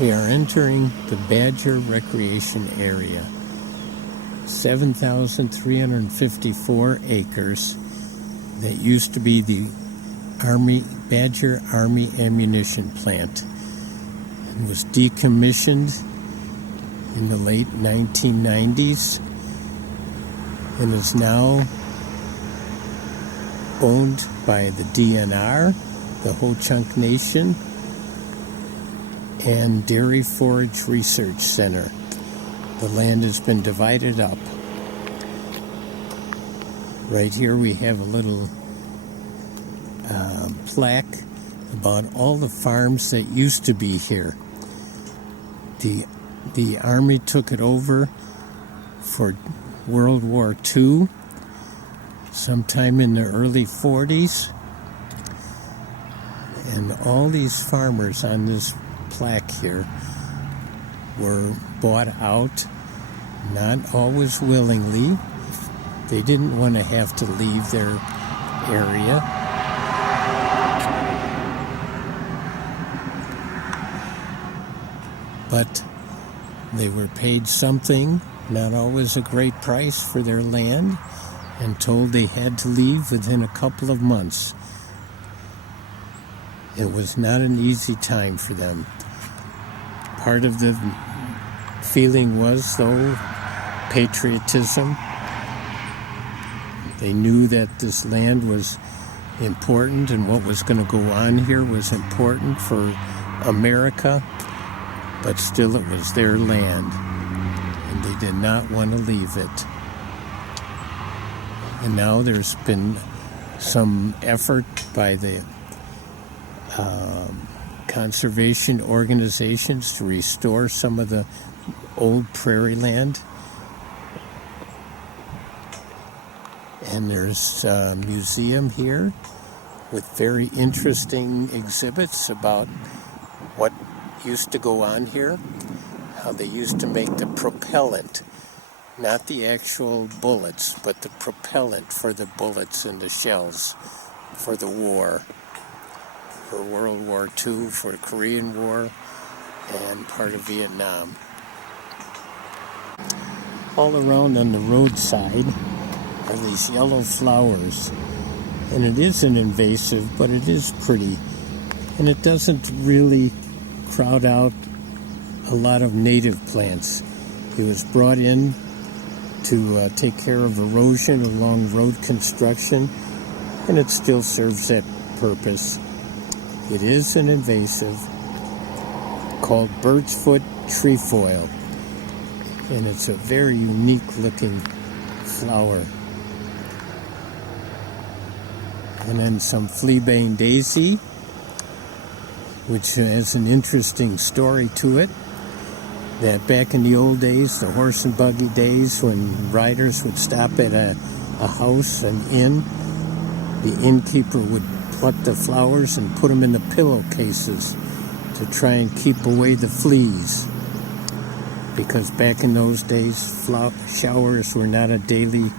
We are entering the Badger Recreation Area. 7,354 acres that used to be the Badger Army Ammunition Plant and was decommissioned in the late 1990s and is now owned by the DNR, the Ho-Chunk Nation, and Dairy Forage Research Center. The land has been divided up. Right here we have a little plaque about all the farms that used to be here. The Army took it over for World War II, sometime in the early 40s. And all these farmers on this plaque here were bought out, not always willingly. They didn't want to have to leave their area. But they were paid something, not always a great price for their land, and told they had to leave within a couple of months. It was not an easy time for them. Part of the feeling was, though, patriotism. They knew that this land was important and what was going to go on here was important for America, but still it was their land, and they did not want to leave it. And now there's been some effort by the conservation organizations to restore some of the old prairie land. And there's a museum here with very interesting exhibits about what used to go on here, how they used to make the propellant, not the actual bullets, but the propellant for the bullets and the shells for the war. For World War II, for the Korean War, and part of Vietnam. All around on the roadside are these yellow flowers. And it isn't invasive, but it is pretty. And it doesn't really crowd out a lot of native plants. It was brought in to take care of erosion along road construction, and it still serves that purpose. It is an invasive called birchfoot trefoil, and it's a very unique looking flower. And then some fleabane daisy, which has an interesting story to it, that back in the old days, the horse and buggy days, when riders would stop at a house, an inn, the innkeeper would pluck the flowers and put them in the pillowcases to try and keep away the fleas. Because back in those days, showers were not a daily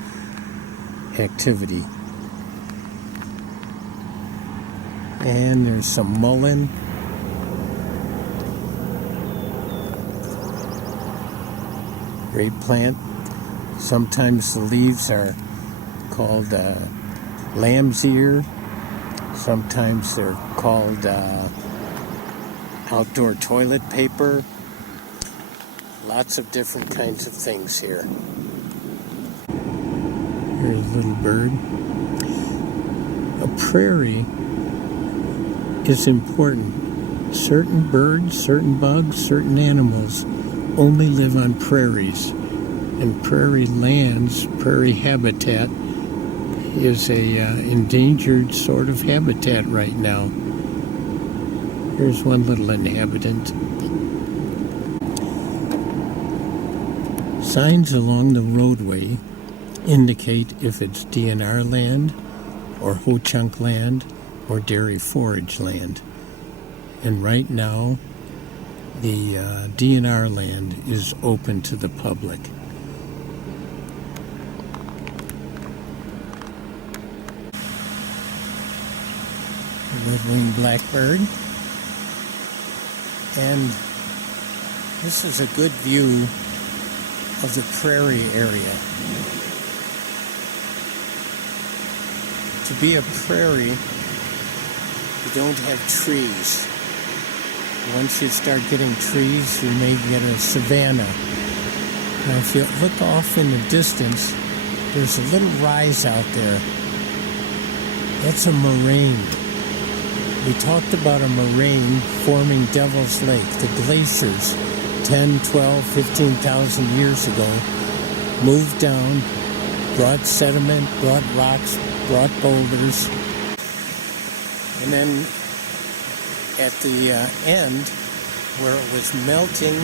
activity. And there's some mullein. Great plant. Sometimes the leaves are called lamb's ear. Sometimes they're called outdoor toilet paper. Lots of different kinds of things here. Here's a little bird. A prairie is important. Certain birds, certain bugs, certain animals only live on prairies. And prairie lands, prairie habitat, is a endangered sort of habitat right now. Here's one little inhabitant. Signs along the roadway indicate if it's DNR land or Ho-Chunk land or dairy forage land. And right now, the DNR land is open to the public. Red-winged blackbird, and This is a good view of the prairie area. To be a prairie, you don't have trees. Once you start getting trees, you may get a savanna. Now, if you look off in the distance, there's a little rise out there. That's a moraine. We talked about a moraine forming Devil's Lake. The glaciers, 10, 12, 15,000 years ago, moved down, brought sediment, brought rocks, brought boulders. And then at the end, where it was melting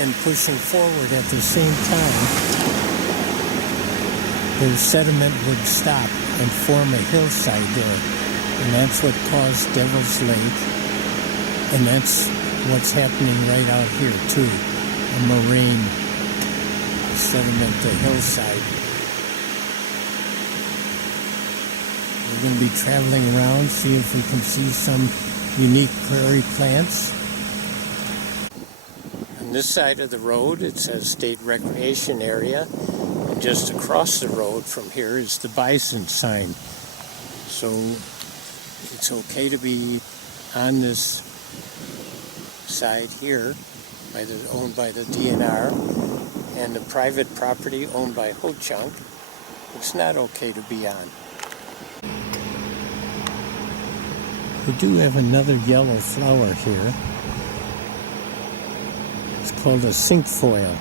and pushing forward at the same time, the sediment would stop and form a hillside there. And that's what caused Devil's Lake. And that's what's happening right out here too. A moraine, sediment, the hillside. We're going to be traveling around, see if we can see some unique prairie plants. On this side of the road, it says State Recreation Area. And just across the road from here is the bison sign. So it's okay to be on this side here, owned by the DNR, and the private property owned by Ho-Chunk. It's not okay to be on. We do have another yellow flower here. It's called a cinquefoil.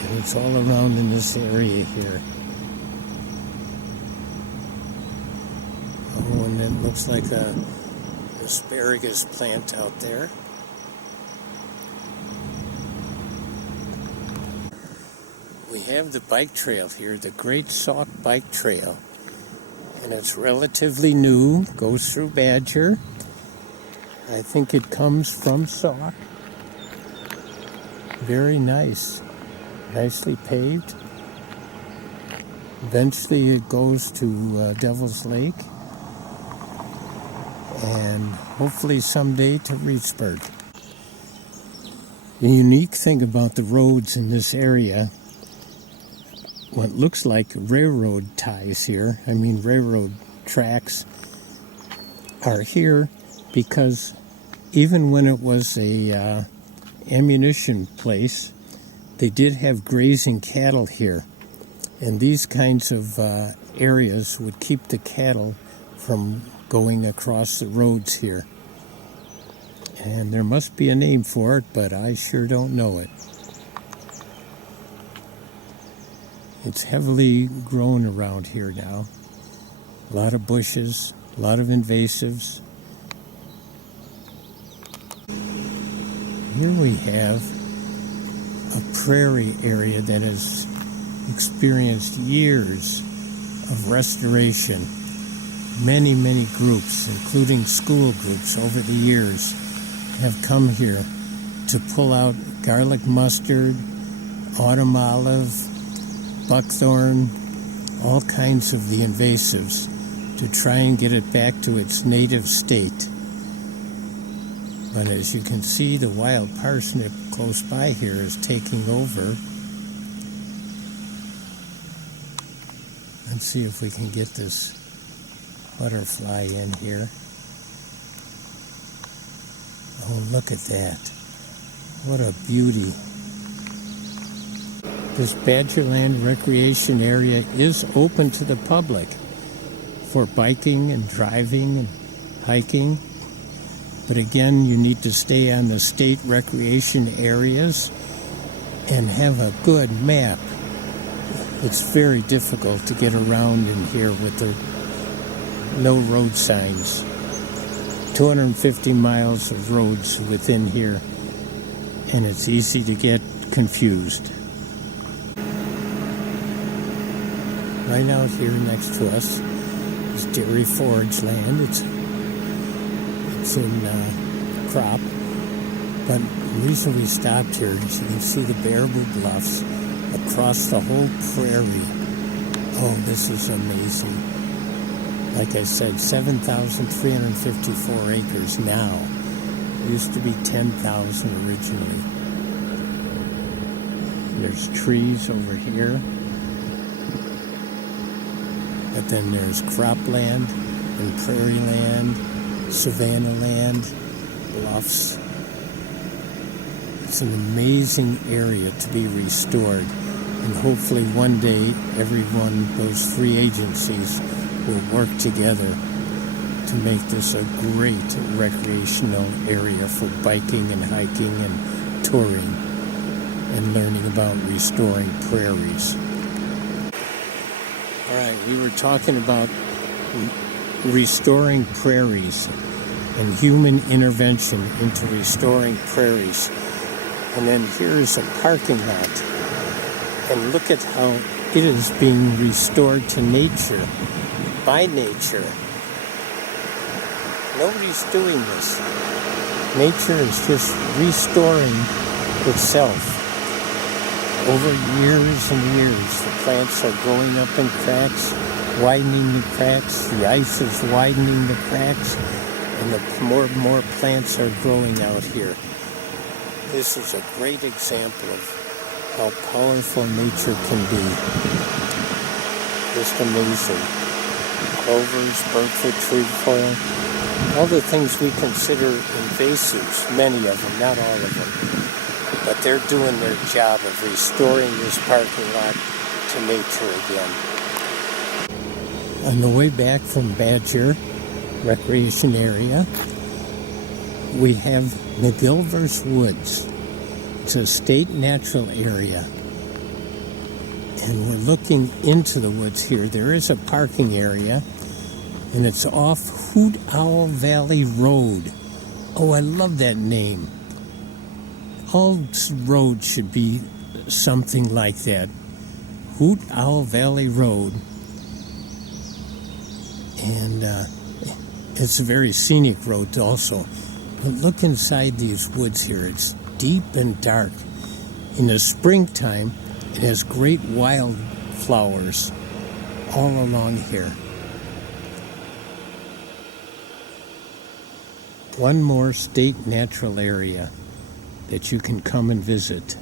And it's all around in this area here. Oh, and it looks like an asparagus plant out there. We have the bike trail here, the Great Sauk Bike Trail. And it's relatively new, goes through Badger. I think it comes from Sauk. Very nice, nicely paved. Eventually it goes to Devil's Lake. And hopefully someday to Reedsburg. The unique thing about the roads in this area, what looks like railroad ties here, railroad tracks, are here because even when it was a ammunition place, they did have grazing cattle here. And these kinds of areas would keep the cattle from going across the roads here. And there must be a name for it, but I sure don't know it. It's heavily grown around here now. A lot of bushes, a lot of invasives. Here we have a prairie area that has experienced years of restoration. Many, many groups, including school groups over the years, have come here to pull out garlic mustard, autumn olive, buckthorn, all kinds of the invasives to try and get it back to its native state. But as you can see, the wild parsnip close by here is taking over. Let's see if we can get this butterfly in here. Oh, look at that. What a beauty. This Badgerland Recreation Area is open to the public for biking and driving and hiking. But again, you need to stay on the state recreation areas and have a good map. It's very difficult to get around in here with the no road signs. 250 miles of roads within here, and it's easy to get confused. Right out here next to us is Dairy Forage land. It's in crop, but the reason we stopped here is you can see the Baraboo Bluffs across the whole prairie. Oh, this is amazing. Like I said, 7,354 acres now. It used to be 10,000 originally. There's trees over here. But then there's cropland and prairie land, savanna land, bluffs. It's an amazing area to be restored. And hopefully one day those three agencies will work together to make this a great recreational area for biking and hiking and touring and learning about restoring prairies. All right, we were talking about restoring prairies and human intervention into restoring prairies. And then here's a parking lot. And look at how it is being restored to nature, by nature. Nobody's doing this. Nature is just restoring itself. Over years and years, the plants are growing up in cracks, widening the cracks. The ice is widening the cracks, and the more plants are growing out here. This is a great example of how powerful nature can be. Just amazing. Clovers, birdfoot trefoil, all the things we consider invasives, many of them, not all of them. But they're doing their job of restoring this parking lot to nature again. On the way back from Badger Recreation Area, we have McGilver's Woods. It's a state natural area. And we're looking into the woods here. There is a parking area, and it's off Hoot Owl Valley Road. Oh, I love that name. All roads should be something like that. Hoot Owl Valley Road. And it's a very scenic road also. But look inside these woods here. It's deep and dark. In the springtime, it has great wildflowers all along here. One more state natural area that you can come and visit.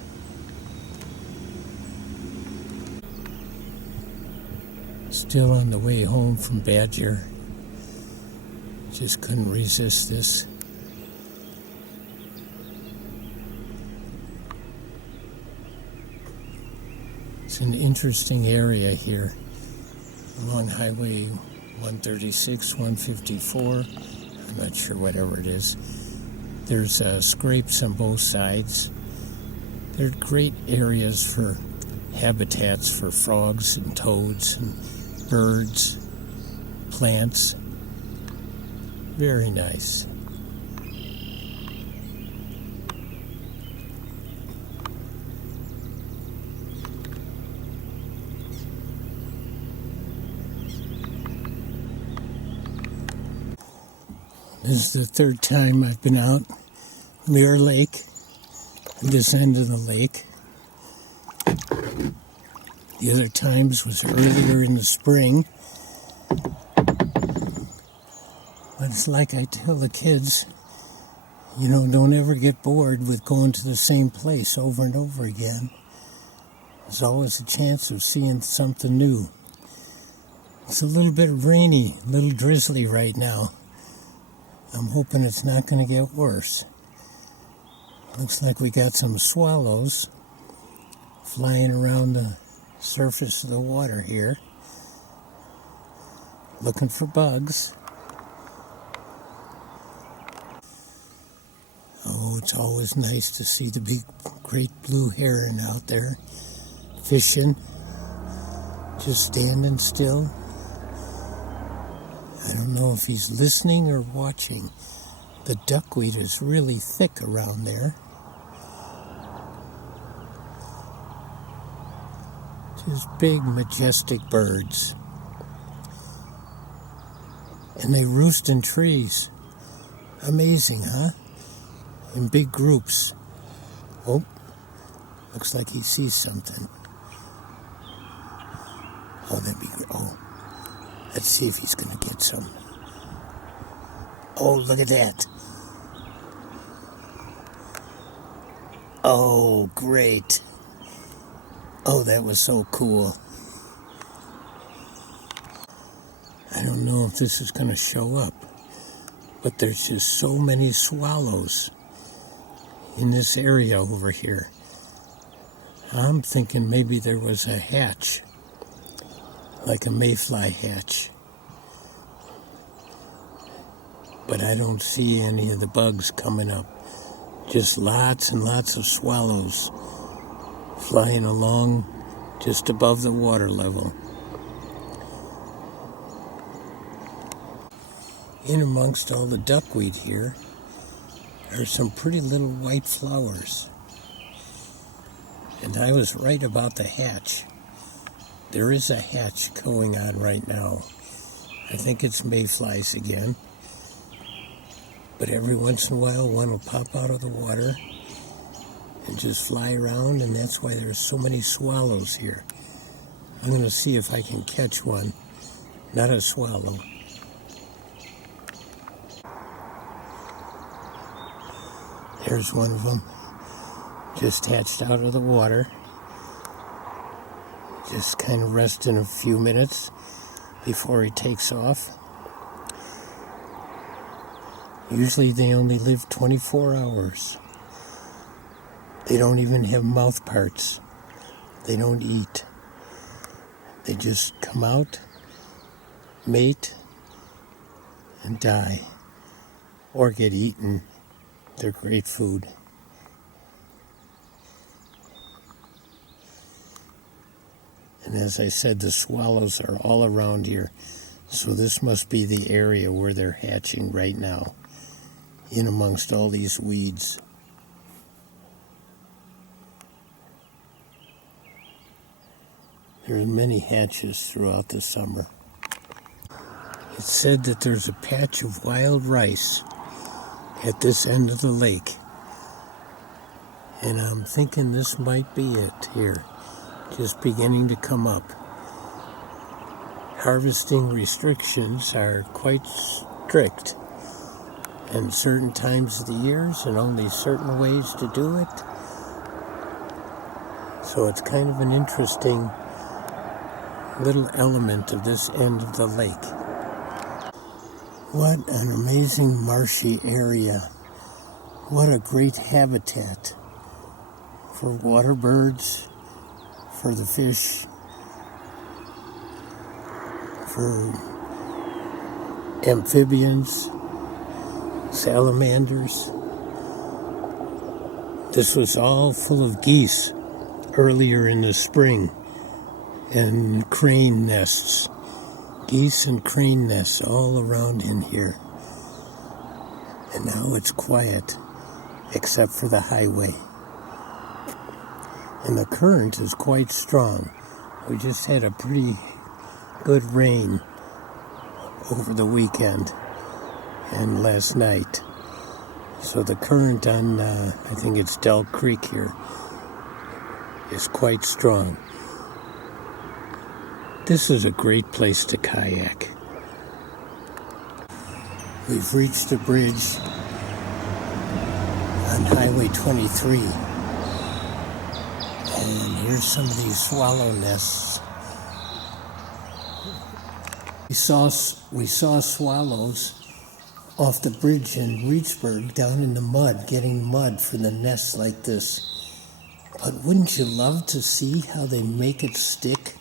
Still on the way home from Badger. Just couldn't resist this. It's an interesting area here along Highway 136, 154. I'm not sure, whatever it is. There's scrapes on both sides. They're great areas for habitats for frogs and toads and birds, plants. Very nice. This is the third time I've been out. Mirror Lake, this end of the lake. The other times was earlier in the spring. But it's like I tell the kids, don't ever get bored with going to the same place over and over again. There's always a chance of seeing something new. It's a little bit rainy, a little drizzly right now. I'm hoping it's not going to get worse. Looks like we got some swallows flying around the surface of the water here, looking for bugs. Oh, it's always nice to see the big, great blue heron out there fishing, just standing still. I don't know if he's listening or watching. The duckweed is really thick around there. Just big, majestic birds. And they roost in trees. Amazing, huh? In big groups. Oh, looks like he sees something. Oh, that'd be great. Oh, Let's see if he's going to get some. Oh, look at that. Oh, great. Oh, that was so cool. I don't know if this is going to show up, but there's just so many swallows in this area over here. I'm thinking maybe there was a hatch, like a mayfly hatch. But I don't see any of the bugs coming up. Just lots and lots of swallows flying along just above the water level. In amongst all the duckweed here are some pretty little white flowers. And I was right about the hatch. There is a hatch going on right now. I think it's mayflies again. But every once in a while, one will pop out of the water and just fly around, and that's why there's so many swallows here. I'm going to see if I can catch one. Not a swallow. There's one of them, just hatched out of the water. Just kind of resting a few minutes before he takes off. Usually they only live 24 hours. They don't even have mouth parts. They don't eat. They just come out, mate, and die, or get eaten. They're great food. And as I said, the swallows are all around here. So this must be the area where they're hatching right now, in amongst all these weeds. There are many hatches throughout the summer. It's said that there's a patch of wild rice at this end of the lake. And I'm thinking this might be it here, just beginning to come up. Harvesting restrictions are quite strict, and certain times of the years and only certain ways to do it. So it's kind of an interesting little element of this end of the lake. What an amazing marshy area. What a great habitat for water birds, for the fish, for amphibians, salamanders. This was all full of geese earlier in the spring, and crane nests. Geese and crane nests all around in here. And now it's quiet, except for the highway. And the current is quite strong. We just had a pretty good rain over the weekend and last night. So the current on, I think it's Dell Creek here, is quite strong. This is a great place to kayak. We've reached a bridge on Highway 23. And here's some of these swallow nests. We saw swallows off the bridge in Reedsburg down in the mud, getting mud for the nests like this. But wouldn't you love to see how they make it stick,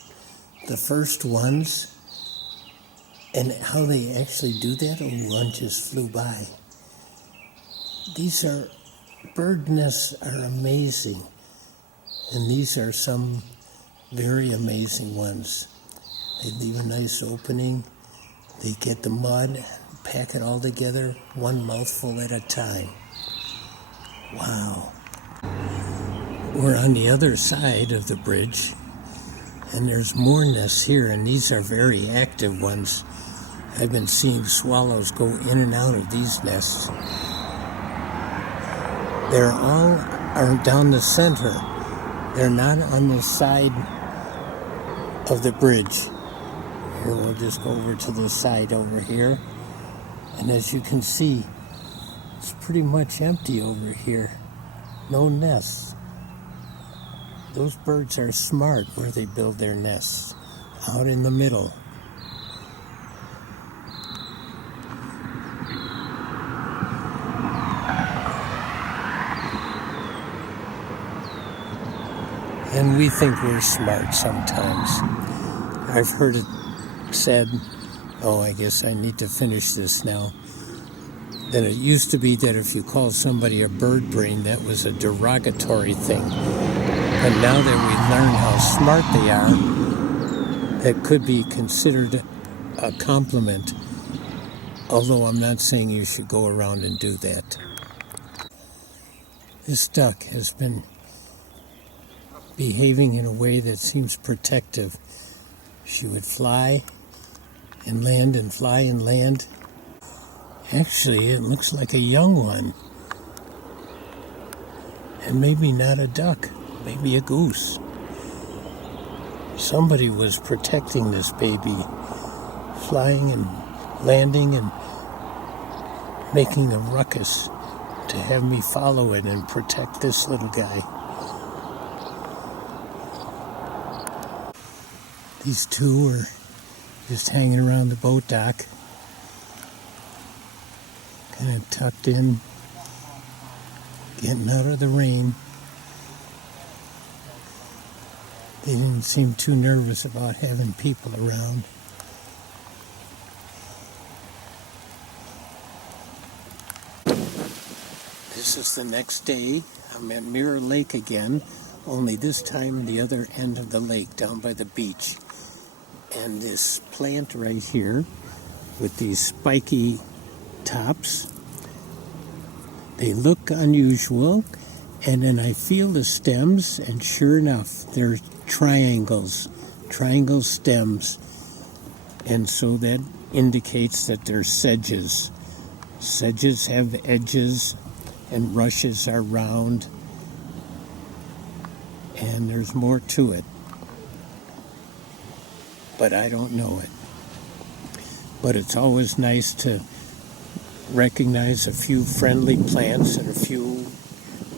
the first ones, and how they actually do that? Oh, one just flew by. Bird nests are amazing, and these are some very amazing ones. They leave a nice opening, they get the mud, pack it all together, one mouthful at a time. Wow. We're on the other side of the bridge, and there's more nests here, and these are very active ones. I've been seeing swallows go in and out of these nests. They're all are down the center. They're not on the side of the bridge. Here, we'll just go over to the side over here. And as you can see, it's pretty much empty over here. No nests. Those birds are smart where they build their nests. Out in the middle. And we think we're smart sometimes. I've heard it said, oh, I guess I need to finish this now, that it used to be that if you called somebody a bird brain, that was a derogatory thing. But now that we learn how smart they are, that could be considered a compliment, although I'm not saying you should go around and do that. This duck has been behaving in a way that seems protective. She would fly and land and fly and land. Actually, it looks like a young one. And maybe not a duck, maybe a goose. Somebody was protecting this baby, flying and landing and making a ruckus to have me follow it and protect this little guy. These two are just hanging around the boat dock, kind of tucked in, getting out of the rain. They didn't seem too nervous about having people around. This is the next day. I'm at Mirror Lake again, only this time at the other end of the lake, down by the beach. And this plant right here with these spiky tops, they look unusual, and then I feel the stems, and sure enough, they're triangle stems, and so that indicates that they're sedges. Sedges have edges, and rushes are round, and there's more to it. But I don't know it. But it's always nice to recognize a few friendly plants and a few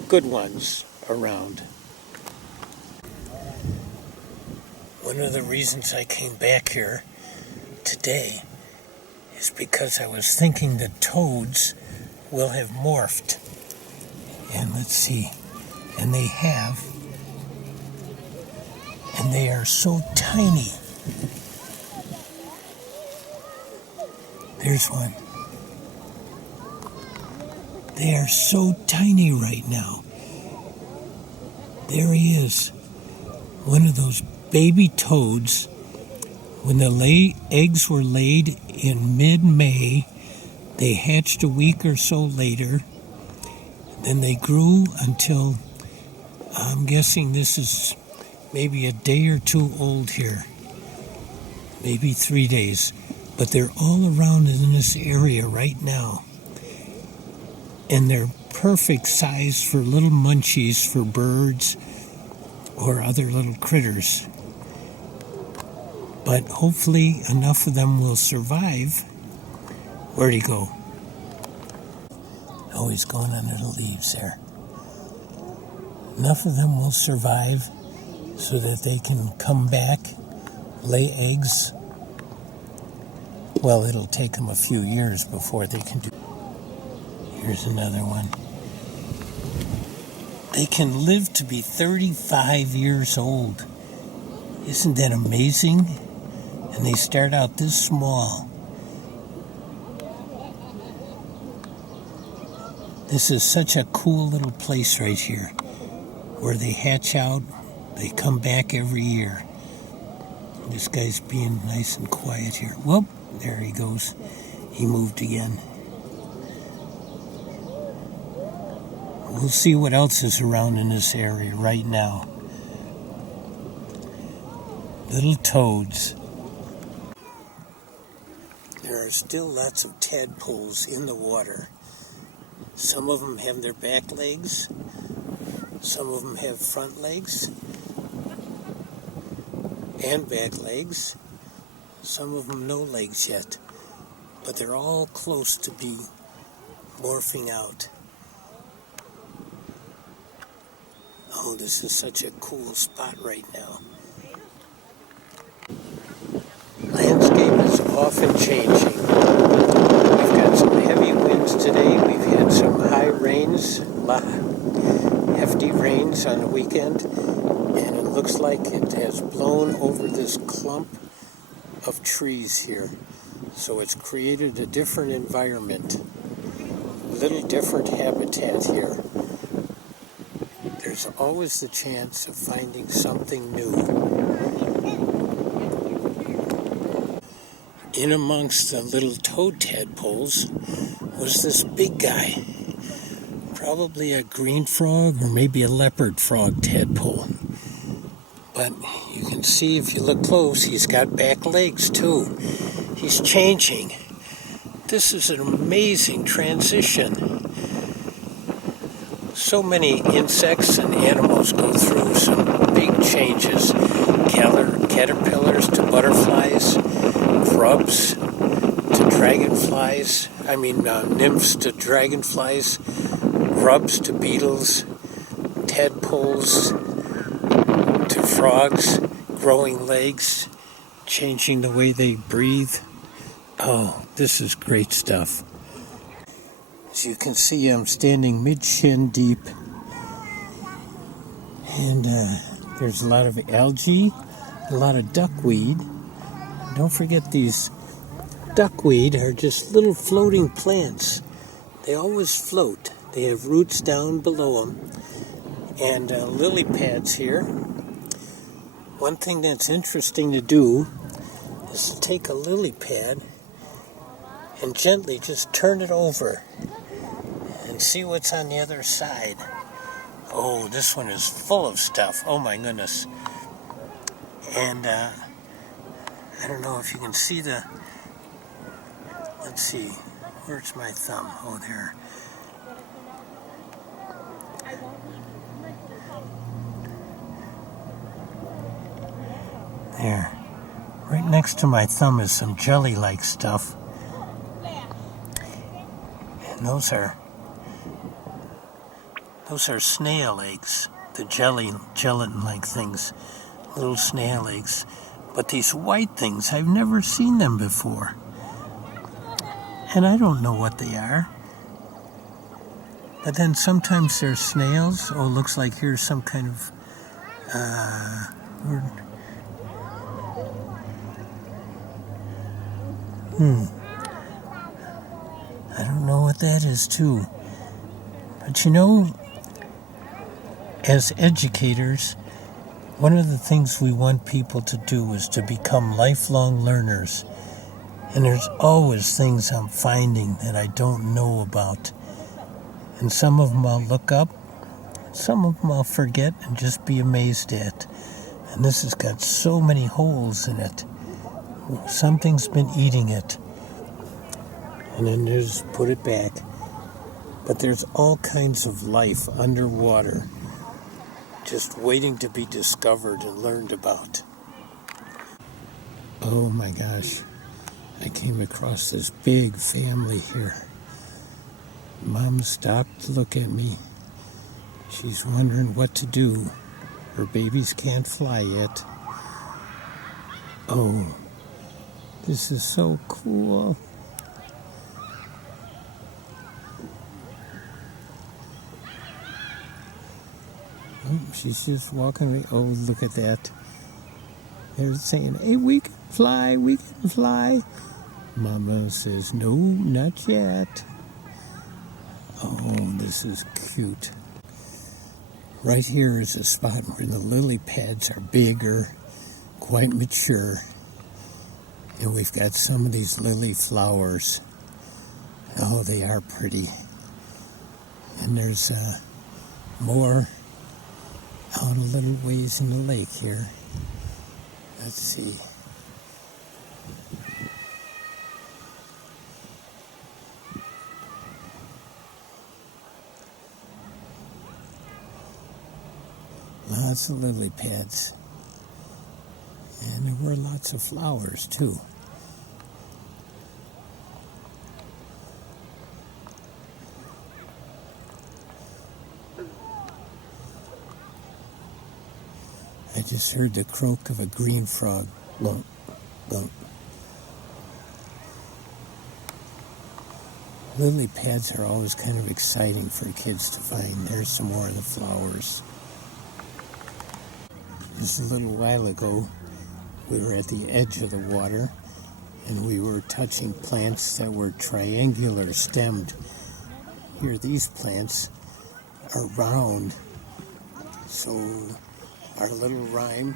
good ones around. One of the reasons I came back here today is because I was thinking the toads will have morphed. And let's see, and they have. And they are so tiny. There's one. They are so tiny right now. There he is. One of those baby toads. When the eggs were laid in mid-May, they hatched a week or so later. Then they grew until, I'm guessing this is maybe a day or two old here. Maybe 3 days. But they're all around in this area right now. And they're perfect size for little munchies for birds or other little critters. But hopefully enough of them will survive. Where'd he go? Oh, he's going under the leaves there. Enough of them will survive so that they can come back, lay eggs. Well, it'll take them a few years before they can do. Here's another one. They can live to be 35 years old. Isn't that amazing? And they start out this small. This is such a cool little place right here, where they hatch out, they come back every year. This guy's being nice and quiet here. Whoop, there he goes. He moved again. We'll see what else is around in this area right now. Little toads. There are still lots of tadpoles in the water. Some of them have their back legs. Some of them have front legs and back legs. Some of them no legs yet, but they're all close to be morphing out. Oh, this is such a cool spot right now. Landscape is often changing. We've got some heavy winds today. We've had some high rains, hefty rains on the weekend, and it looks like it has blown over this clump of trees here. So it's created a different environment, a little different habitat here. There's always the chance of finding something new. In amongst the little toad tadpoles was this big guy, probably a green frog or maybe a leopard frog tadpole. But you can see if you look close, he's got back legs too. He's changing. This is an amazing transition. So many insects and animals go through some big changes. Caterpillars to butterflies, grubs to dragonflies, nymphs to dragonflies, grubs to beetles, tadpoles to frogs, growing legs, changing the way they breathe. Oh, this is great stuff. As you can see, I'm standing mid-shin deep, and there's a lot of algae, a lot of duckweed. Don't forget, these duckweed are just little floating plants. They always float. They have roots down below them, and lily pads here. One thing that's interesting to do is to take a lily pad and gently just turn it over and see what's on the other side. Oh, this one is full of stuff. Oh my goodness. And I don't know if you can see let's see, where's my thumb? Oh, there. There. Right next to my thumb is some jelly-like stuff. And those are snail eggs, the gelatin-like things, little snail eggs. But these white things, I've never seen them before. And I don't know what they are. But then sometimes they're snails. Oh, looks like here's some kind of I don't know what that is too. But you know, as educators, one of the things we want people to do is to become lifelong learners. And there's always things I'm finding that I don't know about. And some of them I'll look up, some of them I'll forget and just be amazed at. And this has got so many holes in it. Something's been eating it. And then there's put it back. But there's all kinds of life underwater, just waiting to be discovered and learned about. Oh my gosh. I came across this big family here. Mom stopped to look at me. She's wondering what to do. Her babies can't fly yet. Oh, this is so cool. Oh, she's just walking away. Oh, look at that. They're saying, hey, we can fly, we can fly. Mama says, no, not yet. Oh, this is cute. Right here is a spot where the lily pads are bigger, quite mature. And we've got some of these lily flowers. Oh, they are pretty. And there's more out a little ways in the lake here. Let's see. Lots of lily pads. And there were lots of flowers too. I just heard the croak of a green frog. Bump, bump. Lily pads are always kind of exciting for kids to find. There's some more of the flowers. Just a little while ago, we were at the edge of the water and we were touching plants that were triangular stemmed. Here, these plants are round. So our little rhyme,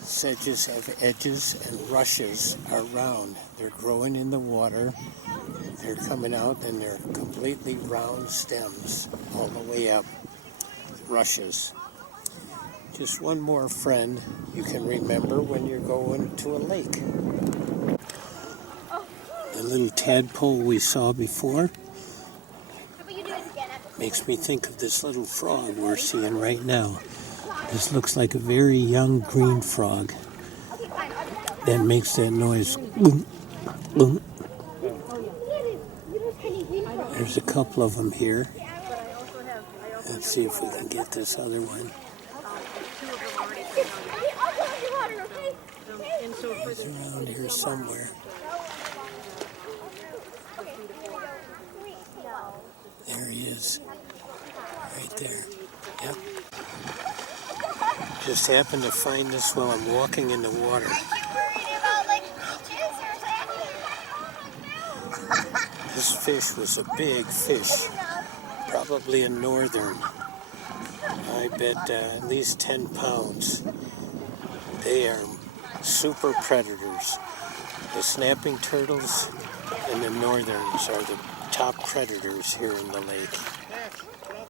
sedges have edges and rushes are round. They're growing in the water. They're coming out and they're completely round stems all the way up. Rushes. Just one more friend you can remember when you're going to a lake. The little tadpole we saw before makes me think of this little frog we're seeing right now. This looks like a very young green frog that makes that noise. Boom, boom. There's a couple of them here. Let's see if we can get this other one. He's around here somewhere. There he is. Right there. Yep. Just happened to find this while I'm walking in the water. This fish was a big fish. Probably a northern. I bet at least 10 pounds. They are super predators. The snapping turtles and the northerns are the top predators here in the lake.